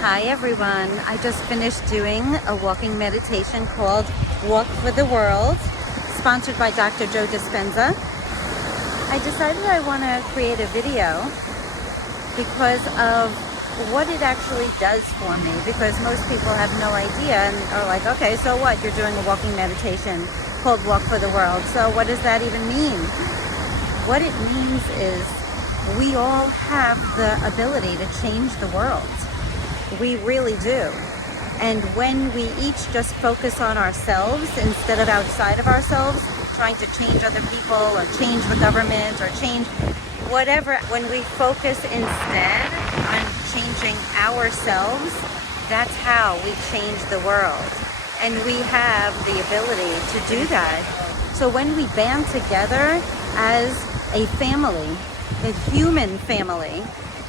Hi everyone, I just finished doing a walking meditation called Walk for the World, sponsored by DrJoeDispenza. I decided I want to create a video because of what it actually does for me, because most people have no idea and are like, okay, so what? You're doing a walking meditation called Walk for the World, so what does that even mean? What it means is we all have the ability to change the world. We really do. And when we each just focus on ourselves instead of outside of ourselves, trying to change other people or change the government or change whatever, when we focus instead on changing ourselves, that's how we change the world. And we have the ability to do that. So when we band together as a family, a human family,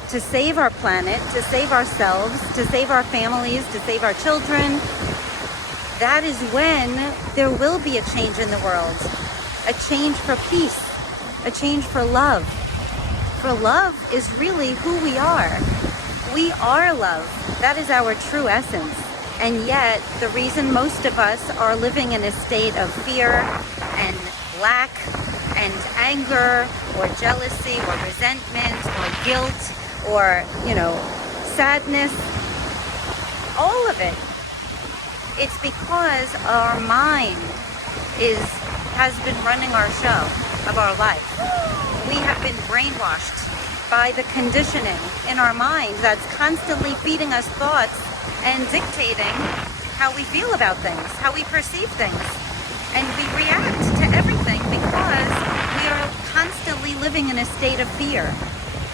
to save our planet, to save ourselves, to save our families, to save our children, that is when there will be a change in the world. A change for peace, a change for love. For love is really who we are. We are love. That is our true essence. And yet, the reason most of us are living in a state of fear and lack and anger or jealousy or resentment or guilt or, sadness, all of it. It's because our mind has been running our show of our life. We have been brainwashed by the conditioning in our mind that's constantly feeding us thoughts and dictating how we feel about things, how we perceive things. And we react to everything because we are constantly living in a state of fear.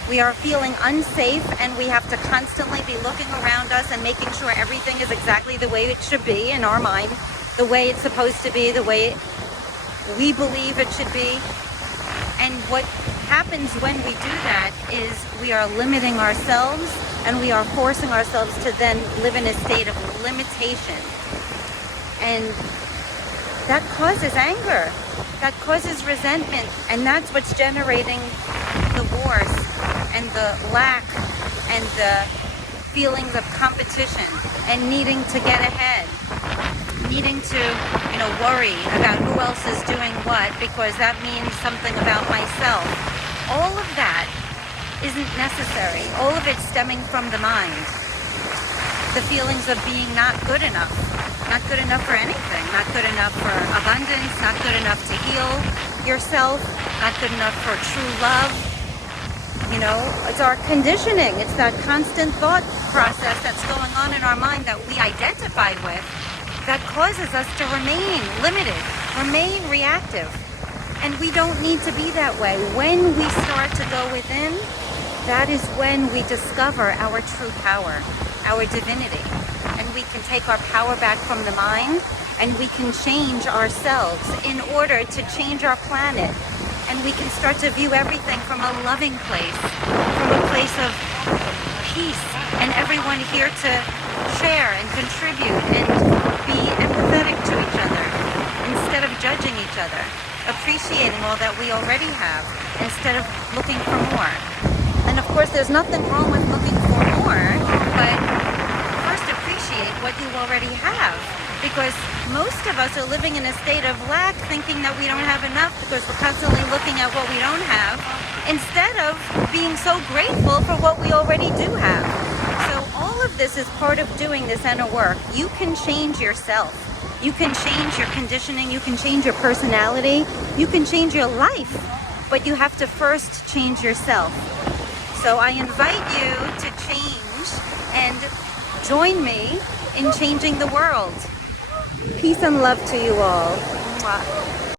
We are feeling unsafe, and we have to constantly be looking around us and making sure everything is exactly the way it should be in our mind, the way it's supposed to be, the way we believe it should be. And what happens when we do that is we are limiting ourselves, and we are forcing ourselves to then live in a state of limitation. And that causes anger, that causes resentment, and that's what's generating the wars and the lack and the feelings of competition and needing to get ahead, needing to, worry about who else is doing what because that means something about myself. All of that isn't necessary. All of it's stemming from the mind. The feelings of being not good enough for anything, not good enough for abundance, not good enough to heal yourself, not good enough for true love. It's our conditioning. It's that constant thought process that's going on in our mind that we identified with that causes us to remain limited, remain reactive. And we don't need to be that way. When we start to go within, that is when we discover our true power, our divinity. And we can take our power back from the mind, and we can change ourselves in order to change our planet. And we can start to view everything from a loving place, from a place of peace, and everyone here to share and contribute and be empathetic to each other instead of judging each other, appreciating all that we already have instead of looking for more. And of course, there's nothing wrong with looking for more, but first appreciate what you already have. Because most of us are living in a state of lack, thinking that we don't have enough because we're constantly looking at what we don't have, instead of being so grateful for what we already do have. So all of this is part of doing this inner work. You can change yourself. You can change your conditioning. You can change your personality. You can change your life. But you have to first change yourself. So I invite you to change and join me in changing the world. Peace and love to you all. Mwah.